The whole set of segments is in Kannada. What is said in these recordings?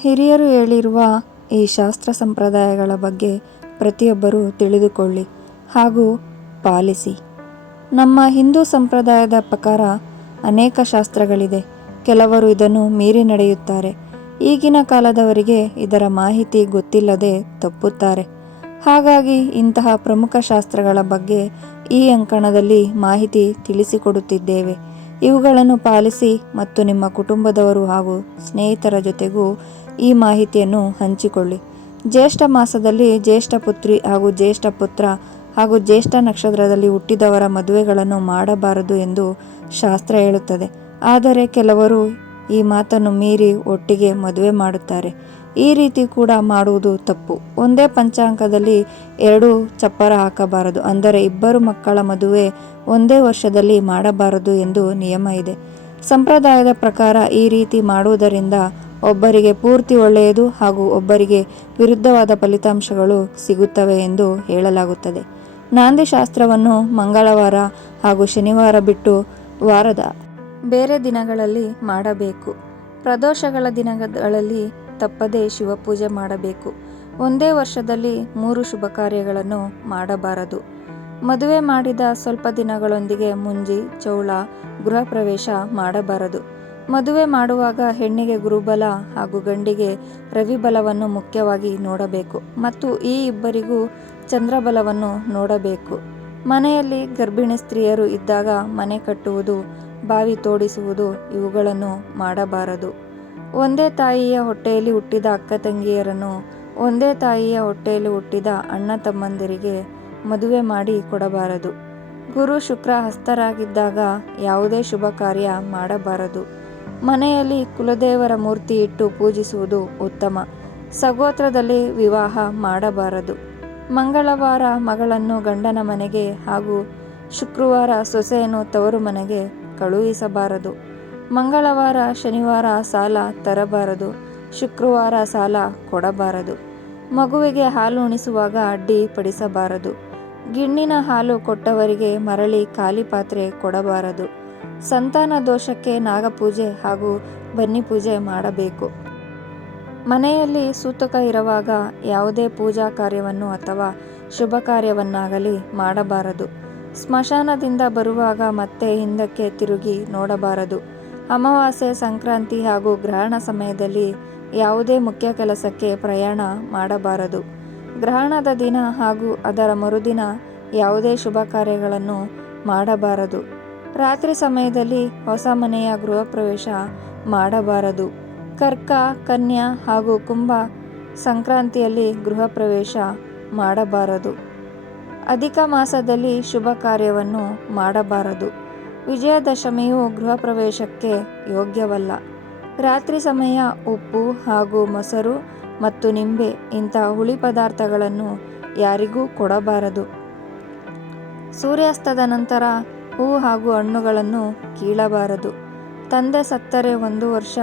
ಹಿರಿಯರು ಹೇಳಿರುವ ಈ ಶಾಸ್ತ್ರ ಸಂಪ್ರದಾಯಗಳ ಬಗ್ಗೆ ಪ್ರತಿಯೊಬ್ಬರೂ ತಿಳಿದುಕೊಳ್ಳಿ ಹಾಗೂ ಪಾಲಿಸಿ. ನಮ್ಮ ಹಿಂದೂ ಸಂಪ್ರದಾಯದ ಪ್ರಕಾರ ಅನೇಕ ಶಾಸ್ತ್ರಗಳಿದೆ. ಕೆಲವರು ಇದನ್ನು ಮೀರಿ ನಡೆಯುತ್ತಾರೆ. ಈಗಿನ ಕಾಲದವರಿಗೆ ಇದರ ಮಾಹಿತಿ ಗೊತ್ತಿಲ್ಲದೆ ತಪ್ಪುತ್ತಾರೆ. ಹಾಗಾಗಿ ಇಂತಹ ಪ್ರಮುಖ ಶಾಸ್ತ್ರಗಳ ಬಗ್ಗೆ ಈ ಅಂಕಣದಲ್ಲಿ ಮಾಹಿತಿ ತಿಳಿಸಿಕೊಡುತ್ತಿದ್ದೇವೆ. ಇವುಗಳನ್ನು ಪಾಲಿಸಿ ಮತ್ತು ನಿಮ್ಮ ಕುಟುಂಬದವರು ಹಾಗೂ ಸ್ನೇಹಿತರ ಜೊತೆಗೂ ಈ ಮಾಹಿತಿಯನ್ನು ಹಂಚಿಕೊಳ್ಳಿ. ಜ್ಯೇಷ್ಠ ಮಾಸದಲ್ಲಿ ಜ್ಯೇಷ್ಠ ಪುತ್ರಿ ಹಾಗೂ ಜ್ಯೇಷ್ಠ ಪುತ್ರ ಹಾಗೂ ಜ್ಯೇಷ್ಠ ನಕ್ಷತ್ರದಲ್ಲಿ ಹುಟ್ಟಿದವರ ಮದುವೆಗಳನ್ನು ಮಾಡಬಾರದು ಎಂದು ಶಾಸ್ತ್ರ ಹೇಳುತ್ತದೆ. ಆದರೆ ಕೆಲವರು ಈ ಮಾತನ್ನು ಮೀರಿ ಒಟ್ಟಿಗೆ ಮದುವೆ ಮಾಡುತ್ತಾರೆ. ಈ ರೀತಿ ಕೂಡ ಮಾಡುವುದು ತಪ್ಪು. ಒಂದೇ ಪಂಚಾಂಗದಲ್ಲಿ ಎರಡು ಚಪ್ಪರ ಹಾಕಬಾರದು. ಅಂದರೆ ಇಬ್ಬರು ಮಕ್ಕಳ ಮದುವೆ ಒಂದೇ ವರ್ಷದಲ್ಲಿ ಮಾಡಬಾರದು ಎಂದು ನಿಯಮ ಇದೆ. ಸಂಪ್ರದಾಯದ ಪ್ರಕಾರ ಈ ರೀತಿ ಮಾಡುವುದರಿಂದ ಒಬ್ಬರಿಗೆ ಪೂರ್ತಿ ಒಳ್ಳೆಯದು ಹಾಗೂ ಒಬ್ಬರಿಗೆ ವಿರುದ್ಧವಾದ ಫಲಿತಾಂಶಗಳು ಸಿಗುತ್ತವೆ ಎಂದು ಹೇಳಲಾಗುತ್ತದೆ. ನಾಂದಿ ಶಾಸ್ತ್ರವನ್ನು ಮಂಗಳವಾರ ಹಾಗೂ ಶನಿವಾರ ಬಿಟ್ಟು ವಾರದ ಬೇರೆ ದಿನಗಳಲ್ಲಿ ಮಾಡಬೇಕು. ಪ್ರದೋಷಗಳ ದಿನಗಳಲ್ಲಿ ತಪ್ಪದೇ ಶಿವಪೂಜೆ ಮಾಡಬೇಕು. ಒಂದೇ ವರ್ಷದಲ್ಲಿ ಮೂರು ಶುಭ ಕಾರ್ಯಗಳನ್ನು ಮಾಡಬಾರದು. ಮದುವೆ ಮಾಡಿದ ಸ್ವಲ್ಪ ದಿನಗಳೊಂದಿಗೆ ಮುಂಜಿ, ಚೌಳ ಗೃಹ ಪ್ರವೇಶ ಮಾಡಬಾರದು. ಮದುವೆ ಮಾಡುವಾಗ ಹೆಣ್ಣಿಗೆ ಗುರುಬಲ ಹಾಗೂ ಗಂಡಿಗೆ ರವಿಬಲವನ್ನು ಮುಖ್ಯವಾಗಿ ನೋಡಬೇಕು ಮತ್ತು ಈ ಇಬ್ಬರಿಗೂ ಚಂದ್ರಬಲವನ್ನು ನೋಡಬೇಕು. ಮನೆಯಲ್ಲಿ ಗರ್ಭಿಣಿ ಸ್ತ್ರೀಯರು ಇದ್ದಾಗ ಮನೆ ಕಟ್ಟುವುದು, ಬಾವಿ ತೋಡಿಸುವುದು ಇವುಗಳನ್ನು ಮಾಡಬಾರದು. ಒಂದೇ ತಾಯಿಯ ಹೊಟ್ಟೆಯಲ್ಲಿ ಹುಟ್ಟಿದ ಅಕ್ಕ ತಂಗಿಯರನ್ನು ಒಂದೇ ತಾಯಿಯ ಹೊಟ್ಟೆಯಲ್ಲಿ ಹುಟ್ಟಿದ ಅಣ್ಣ ತಮ್ಮಂದಿರಿಗೆ ಮದುವೆ ಮಾಡಿ ಕೊಡಬಾರದು. ಗುರು ಶುಕ್ರ ಹಸ್ತರಾಗಿದ್ದಾಗ ಯಾವುದೇ ಶುಭ ಕಾರ್ಯ ಮಾಡಬಾರದು. ಮನೆಯಲ್ಲಿ ಕುಲದೇವರ ಮೂರ್ತಿ ಇಟ್ಟು ಪೂಜಿಸುವುದು ಉತ್ತಮ. ಸಗೋತ್ರದಲ್ಲಿ ವಿವಾಹ ಮಾಡಬಾರದು. ಮಂಗಳವಾರ ಮಗಳನ್ನು ಗಂಡನ ಮನೆಗೆ ಹಾಗೂ ಶುಕ್ರವಾರ ಸೊಸೆಯನ್ನು ತವರು ಮನೆಗೆ ಕಳುಹಿಸಬಾರದು. ಮಂಗಳವಾರ, ಶನಿವಾರ ಸಾಲ ತರಬಾರದು, ಶುಕ್ರವಾರ ಸಾಲ ಕೊಡಬಾರದು. ಮಗುವಿಗೆ ಹಾಲು ಉಣಿಸುವಾಗ ಅಡ್ಡಿ ಪಡಿಸಬಾರದು. ಗಿಣ್ಣಿನ ಹಾಲು ಕೊಟ್ಟವರಿಗೆ ಮರಳಿ ಖಾಲಿ ಪಾತ್ರೆ ಕೊಡಬಾರದು. ಸಂತಾನ ದೋಷಕ್ಕೆ ನಾಗಪೂಜೆ ಹಾಗೂ ಬನ್ನಿ ಪೂಜೆ ಮಾಡಬೇಕು. ಮನೆಯಲ್ಲಿ ಸೂತಕ ಇರುವಾಗ ಯಾವುದೇ ಪೂಜಾ ಕಾರ್ಯವನ್ನು ಅಥವಾ ಶುಭ ಕಾರ್ಯವನ್ನಾಗಲಿ ಮಾಡಬಾರದು. ಸ್ಮಶಾನದಿಂದ ಬರುವಾಗ ಮತ್ತೆ ಹಿಂದಕ್ಕೆ ತಿರುಗಿ ನೋಡಬಾರದು. ಅಮಾವಾಸ್ಯೆ, ಸಂಕ್ರಾಂತಿ ಹಾಗೂ ಗ್ರಹಣ ಸಮಯದಲ್ಲಿ ಯಾವುದೇ ಮುಖ್ಯ ಕೆಲಸಕ್ಕೆ ಪ್ರಯಾಣ ಮಾಡಬಾರದು. ಗ್ರಹಣದ ದಿನ ಹಾಗೂ ಅದರ ಮರುದಿನ ಯಾವುದೇ ಶುಭ ಕಾರ್ಯಗಳನ್ನು ಮಾಡಬಾರದು. ರಾತ್ರಿ ಸಮಯದಲ್ಲಿ ಹೊಸ ಮನೆಯ ಗೃಹ ಪ್ರವೇಶ ಮಾಡಬಾರದು. ಕರ್ಕ, ಕನ್ಯಾ ಹಾಗೂ ಕುಂಭ ಸಂಕ್ರಾಂತಿಯಲ್ಲಿ ಗೃಹ ಪ್ರವೇಶ ಮಾಡಬಾರದು. ಅಧಿಕ ಮಾಸದಲ್ಲಿ ಶುಭ ಕಾರ್ಯವನ್ನು ಮಾಡಬಾರದು. ವಿಜಯದಶಮಿಯು ಗೃಹ ಪ್ರವೇಶಕ್ಕೆ ಯೋಗ್ಯವಲ್ಲ. ರಾತ್ರಿ ಸಮಯ ಉಪ್ಪು ಹಾಗೂ ಮೊಸರು ಮತ್ತು ನಿಂಬೆ ಇಂಥ ಹುಳಿ ಪದಾರ್ಥಗಳನ್ನು ಯಾರಿಗೂ ಕೊಡಬಾರದು. ಸೂರ್ಯಾಸ್ತದ ನಂತರ ಹೂ ಹಾಗೂ ಹಣ್ಣುಗಳನ್ನು ಕೀಳಬಾರದು. ತಂದೆ ಸತ್ತರೆ ಒಂದು ವರ್ಷ,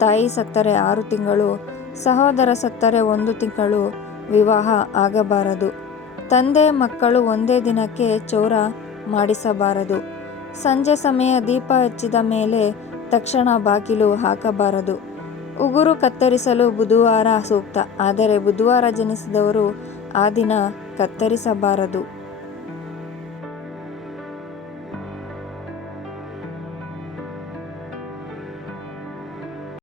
ತಾಯಿ ಸತ್ತರೆ ಆರು ತಿಂಗಳು, ಸಹೋದರ ಸತ್ತರೆ ಒಂದು ತಿಂಗಳು ವಿವಾಹ ಆಗಬಾರದು. ತಂದೆ ಮಕ್ಕಳು ಒಂದೇ ದಿನಕ್ಕೆ ಚೌರ ಮಾಡಿಸಬಾರದು. ಸಂಜೆ ಸಮಯ ದೀಪ ಹಚ್ಚಿದ ಮೇಲೆ ತಕ್ಷಣ ಬಾಗಿಲು ಹಾಕಬಾರದು. ಉಗುರು ಕತ್ತರಿಸಲು ಬುಧವಾರ ಸೂಕ್ತ. ಆದರೆ ಬುಧವಾರ ಜನಿಸಿದವರು ಆ ದಿನ ಕತ್ತರಿಸಬಾರದು.